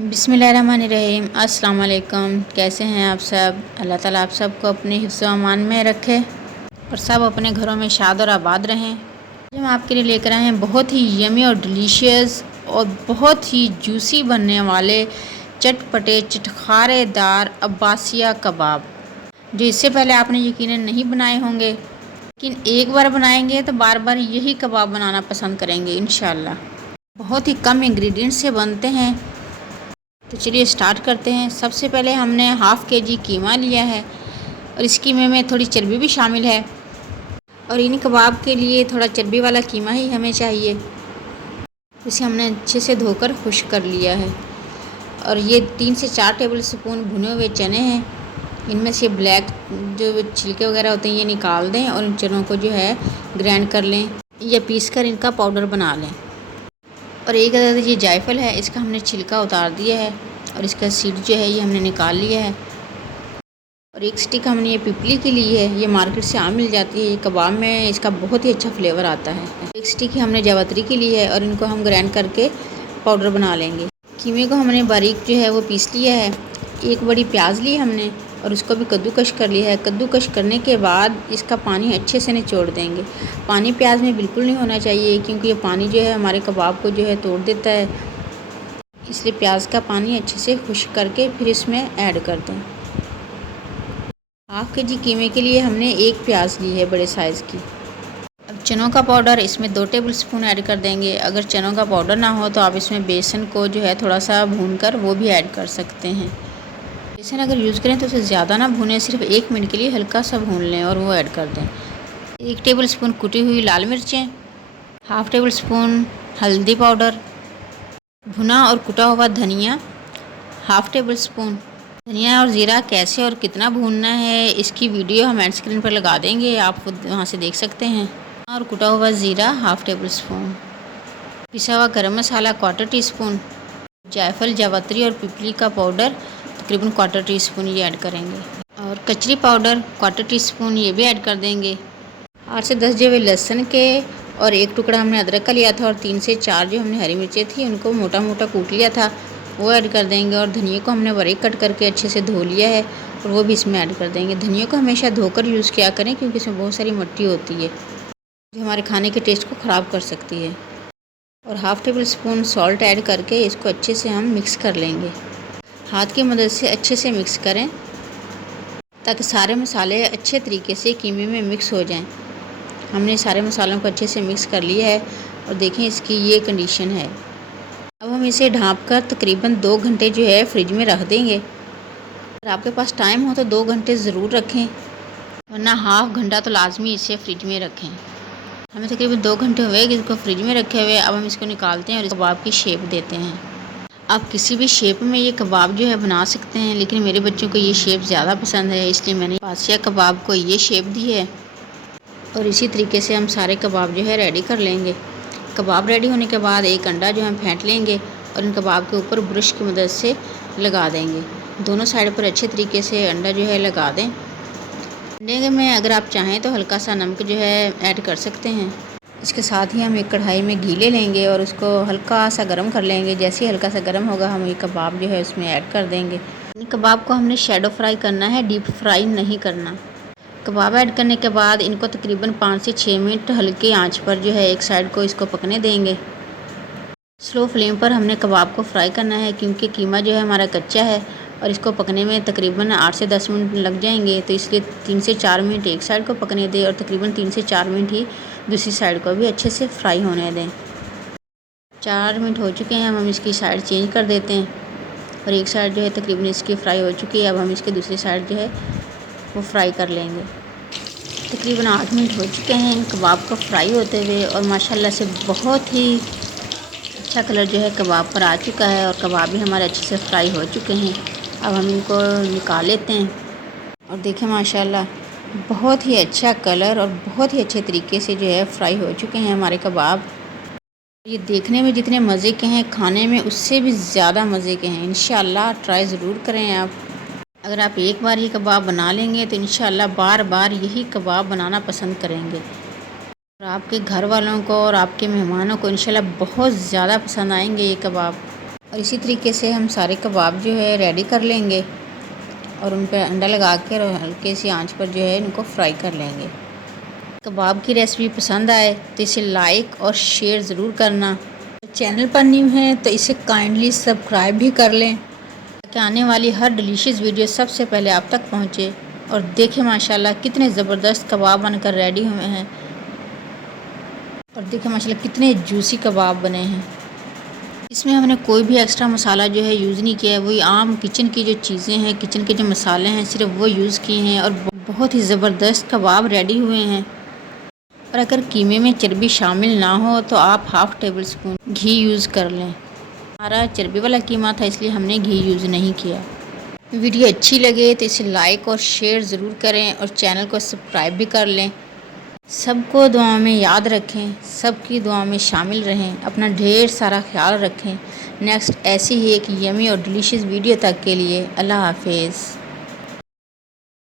बिस्मिल्लाहिर्रहमानिर्रहीम। अस्सलाम वालेकुम। कैसे हैं आप सब? अल्लाह ताला आप सबको अपने हिफ्ज़ व अमान में रखे और सब अपने घरों में शाद और आबाद रहें। हम आपके लिए लेकर आए हैं बहुत ही यमी और डिलीशियस और बहुत ही जूसी बनने वाले चटपटे चटखारेदार अब्बासिया कबाब, जो इससे पहले आपने यकीनन नहीं बनाए होंगे, लेकिन एक बार बनाएंगे तो बार बार यही कबाब बनाना पसंद करेंगे इंशाअल्लाह। बहुत ही कम इंग्रेडिएंट से बनते हैं, तो चलिए स्टार्ट करते हैं। सबसे पहले हमने हाफ़ के जी कीमा लिया है और इस कीमे में थोड़ी चर्बी भी शामिल है, और इन कबाब के लिए थोड़ा चर्बी वाला कीमा ही हमें चाहिए। इसे हमने अच्छे से धोकर खुश्क कर लिया है। और ये 3 से 4 टेबल स्पून भुने हुए चने हैं। इनमें से ब्लैक जो छिलके वगैरह होते हैं ये निकाल दें और इन चनों को जो है ग्राइंड कर लें या पीस कर इनका पाउडर बना लें। और एक अदद ये जायफल है, इसका हमने छिलका उतार दिया है और इसका सीड जो है ये हमने निकाल लिया है। और एक स्टिक हमने ये पिपली की ली है, ये मार्केट से आम मिल जाती है। ये कबाब में इसका बहुत ही अच्छा फ्लेवर आता है। एक स्टिक हमने जावित्री की ली है और इनको हम ग्राइंड करके पाउडर बना लेंगे। कीमे को हमने बारीक जो है वो पीस लिया है। एक बड़ी प्याज ली हमने और उसको भी कद्दूकश कर लिया है। कद्दूकश करने के बाद इसका पानी अच्छे से निचोड़ देंगे। पानी प्याज में बिल्कुल नहीं होना चाहिए, क्योंकि ये पानी जो है हमारे कबाब को जो है तोड़ देता है, इसलिए प्याज का पानी अच्छे से खुश्क करके फिर इसमें ऐड कर दें। हाफ़ के जी कीमे के लिए हमने एक प्याज ली है बड़े साइज़ की। अब चनों का पाउडर इसमें 2 टेबल स्पून ऐड कर देंगे। अगर चनों का पाउडर ना हो तो आप इसमें बेसन को जो है थोड़ा सा भून कर वो भी ऐड कर सकते हैं। बेसन अगर यूज़ करें तो उसे ज़्यादा ना भूनें, सिर्फ 1 मिनट के लिए हल्का सा भून लें और वो ऐड कर दें। 1 टेबल स्पून कुटी हुई लाल मिर्चें, हाफ़ टेबल स्पून हल्दी पाउडर, भुना और कुटा हुआ धनिया, हाफ़ टेबल स्पून। धनिया और ज़ीरा कैसे और कितना भूनना है इसकी वीडियो हम एंड स्क्रीन पर लगा देंगे, आप वहाँ से देख सकते हैं। और कुटा हुआ ज़ीरा हाफ़ टेबल स्पून, पिसा हुआ गरम मसाला 1/4 टीस्पून, जायफल जावित्री और पिपली का पाउडर तकरीबन 1/4 टीस्पून ये ऐड करेंगे। और कचरी पाउडर 1/4 टीस्पून ये भी ऐड कर देंगे। 8 से 10 जवे लहसुन के और 1 टुकड़ा हमने अदरक का लिया था, और 3 से 4 जो हमने हरी मिर्चें थी उनको मोटा मोटा कूट लिया था, वो ऐड कर देंगे। और धनिया को हमने बारीक कट करके अच्छे से धो लिया है और वो भी इसमें ऐड कर देंगे। धनिया को हमेशा धोकर यूज़ किया करें, क्योंकि इसमें बहुत सारी मिट्टी होती है जो हमारे खाने के टेस्ट को ख़राब कर सकती है। और half table spoon salt add करके इसको अच्छे से हम मिक्स कर लेंगे। हाथ की मदद से अच्छे से मिक्स करें ताकि सारे मसाले अच्छे तरीके से कीमे में मिक्स हो जाएं। हमने सारे मसालों को अच्छे से मिक्स कर लिया है और देखें इसकी ये कंडीशन है। अब हम इसे ढाँप कर तकरीबन 2 घंटे जो है फ्रिज में रख देंगे। अगर आपके पास टाइम हो तो 2 घंटे ज़रूर रखें, वरना हाफ़ घंटा तो लाजमी इसे फ्रिज में रखें। हमें तकरीबन 2 घंटे हुए इसको फ्रिज में रखे हुए। अब हम इसको निकालते हैं और इस कबाब की शेप देते हैं। आप किसी भी शेप में ये कबाब जो है बना सकते हैं, लेकिन मेरे बच्चों को ये शेप ज़्यादा पसंद है, इसलिए मैंने अब्बासिया कबाब को ये शेप दी है। और इसी तरीके से हम सारे कबाब जो है रेडी कर लेंगे। कबाब रेडी होने के बाद एक अंडा जो हम फेंट लेंगे और इन कबाब के ऊपर ब्रश की मदद से लगा देंगे। दोनों साइड पर अच्छे तरीके से अंडा जो है लगा दें। अंडे में अगर आप चाहें तो हल्का सा नमक जो है ऐड कर सकते हैं। इसके साथ ही हम एक कढ़ाई में घी ले लेंगे और उसको हल्का सा गर्म कर लेंगे। जैसे ही हल्का सा गर्म होगा हम ये कबाब जो है उसमें ऐड कर देंगे। कबाब को हमने शैडो फ्राई करना है, डीप फ्राई नहीं करना। कबाब ऐड करने के बाद इनको तकरीबन 5 से 6 मिनट हल्की आंच पर जो है एक साइड को इसको पकने देंगे। स्लो फ्लेम पर हमने कबाब को फ्राई करना है, क्योंकि कीमा जो है हमारा कच्चा है और इसको पकने में तकरीबन 8 से 10 मिनट लग जाएंगे। तो इसलिए 3 से 4 मिनट एक साइड को पकने दें और तकरीबन 3 से 4 मिनट ही दूसरी साइड को भी अच्छे से फ्राई होने दें। 4 मिनट हो चुके हैं, हम इसकी साइड चेंज कर देते हैं। और एक साइड जो है तकरीबन इसकी फ्राई हो चुकी है। अब हम इसके दूसरी साइड जो है वो फ्राई कर लेंगे। तकरीबन 8 मिनट हो चुके हैं इन कबाब को फ्राई होते हुए, और माशाल्लाह से बहुत ही अच्छा कलर जो है कबाब पर आ चुका है और कबाब भी हमारे अच्छे से फ्राई हो चुके हैं। अब हम इनको निकाल लेते हैं और देखें माशाल्लाह बहुत ही अच्छा कलर और बहुत ही अच्छे तरीके से जो है फ्राई हो चुके हैं हमारे कबाब। ये देखने में जितने मज़े के हैं, खाने में उससे भी ज़्यादा मज़े के हैं। इंशाअल्लाह ट्राई ज़रूर करें आप। अगर आप एक बार ये कबाब बना लेंगे तो इंशाअल्लाह बार बार यही कबाब बनाना पसंद करेंगे। और आपके घर वालों को और आपके मेहमानों को इंशाल्लाह बहुत ज़्यादा पसंद आएंगे ये कबाब। और इसी तरीके से हम सारे कबाब जो है रेडी कर लेंगे और उन पर अंडा लगा कर हल्के सी आंच पर जो है इनको फ्राई कर लेंगे। कबाब की रेसिपी पसंद आए तो इसे लाइक और शेयर ज़रूर करना। चैनल पर न्यू हैं तो इसे काइंडली सब्सक्राइब भी कर लें ताकि आने वाली हर डिलीशियस वीडियो सबसे पहले आप तक पहुंचे। और देखें माशाल्लाह कितने ज़बरदस्त कबाब बनकर रेडी हुए हैं और देखें माशाल्लाह कितने जूसी कबाब बने हैं। इसमें हमने कोई भी एक्स्ट्रा मसाला जो है यूज़ नहीं किया है, वही आम किचन की जो चीज़ें हैं, किचन के जो मसाले हैं सिर्फ वो यूज़ किए हैं और बहुत ही ज़बरदस्त कबाब रेडी हुए हैं। और अगर कीमे में चर्बी शामिल ना हो तो आप हाफ़ टेबल स्पून घी यूज़ कर लें। हमारा चर्बी वाला कीमा था इसलिए हमने घी यूज़ नहीं किया। वीडियो अच्छी लगे तो इसे लाइक और शेयर ज़रूर करें और चैनल को सब्सक्राइब भी कर लें। सबको दुआ में याद रखें, सबकी दुआ में शामिल रहें, अपना ढेर सारा ख्याल रखें। नेक्स्ट ऐसी ही एक यमी और डिलीशियस वीडियो तक के लिए अल्लाह हाफिज़।